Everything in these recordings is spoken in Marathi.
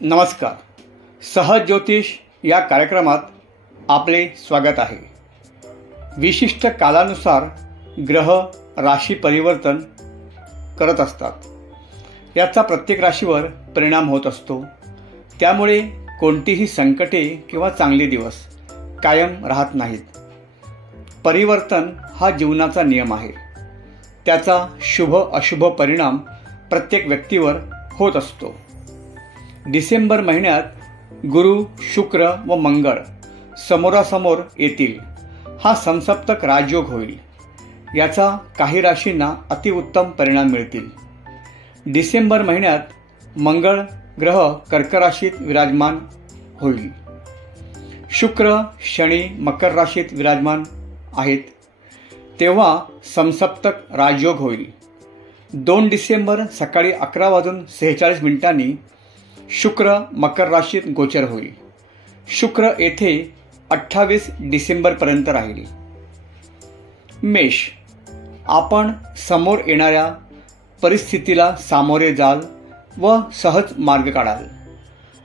नमस्कार. सहज ज्योतिष या कार्यक्रमात आपले स्वागत आहे. विशिष्ट कालानुसार ग्रह राशी परिवर्तन करत असतात. याचा प्रत्येक राशीवर परिणाम होत असतो. त्यामुळे कोणतीही संकटे किंवा चांगले दिवस कायम राहत नाहीत. परिवर्तन हा जीवनाचा नियम आहे. त्याचा शुभ अशुभ परिणाम प्रत्येक व्यक्तीवर होत असतो. डिसेंबर महिन्यात गुरु, शुक्र व मंगळ समोरासमोर येतील. हा समसप्तक राजयोग होईल. याचा काही राशींना अतिउत्तम परिणाम मिळतील. डिसेंबर महिन्यात मंगळ ग्रह कर्क राशीत विराजमान होईल. शुक्र, शनी मकर राशीत विराजमान आहेत. तेव्हा समसप्तक राजयोग होईल. 2 डिसेंबर सकाळी 11:46 शुक्र मकर राशीत गोचर होईल. शुक्र येथे 28 डिसेंबरपर्यंत राहील. मेष, आपण समोर येणाऱ्या परिस्थितीला सामोरे जाल व सहज मार्ग काढाल.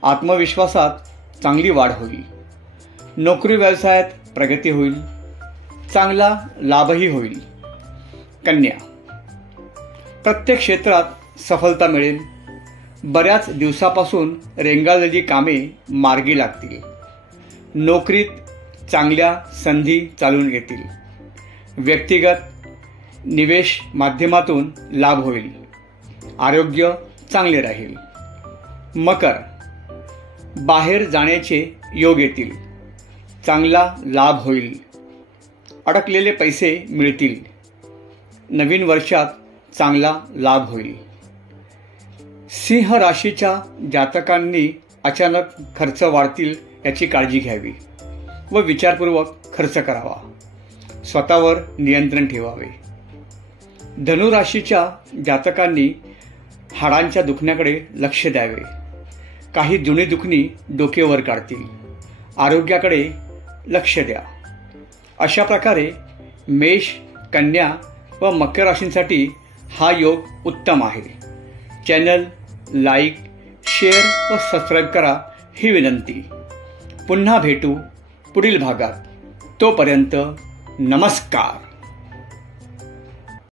आत्मविश्वासात चांगली वाढ होईल. नोकरी व्यवसायात प्रगती होईल. चांगला लाभही होईल. कन्या, प्रत्येक क्षेत्रात सफलता मिळेल. बऱ्याच दिवसापासून रेंगाळलेली कामे मार्गी लागतील. नोकरीत चांगल्या संधी चालून येतील. व्यक्तिगत निवेश माध्यमातून लाभ होईल. आरोग्य चांगले राहील. मकर, बाहेर जाण्याचे योग येतील. चांगला लाभ होईल. अडकलेले पैसे मिळतील. नवीन वर्षात चांगला लाभ होईल. सिंह राशीच्या जातकांनी अचानक खर्च वाढतील याची काळजी घ्यावी व विचारपूर्वक खर्च करावा. स्वतःवर नियंत्रण ठेवावे. धनु राशीच्या जातकांनी हाडांच्या दुखण्याकडे लक्ष द्यावे. काही जुनी दुखणी डोकेवर काढतील. आरोग्याकडे लक्ष द्या. अशा प्रकारे मेष, कन्या व मकर राशींसाठी हा योग उत्तम आहे. चॅनल लाईक, शेअर व सबस्क्राईब करा ही विनंती. पुन्हा भेटू पुढील भागात. तोपर्यंत नमस्कार.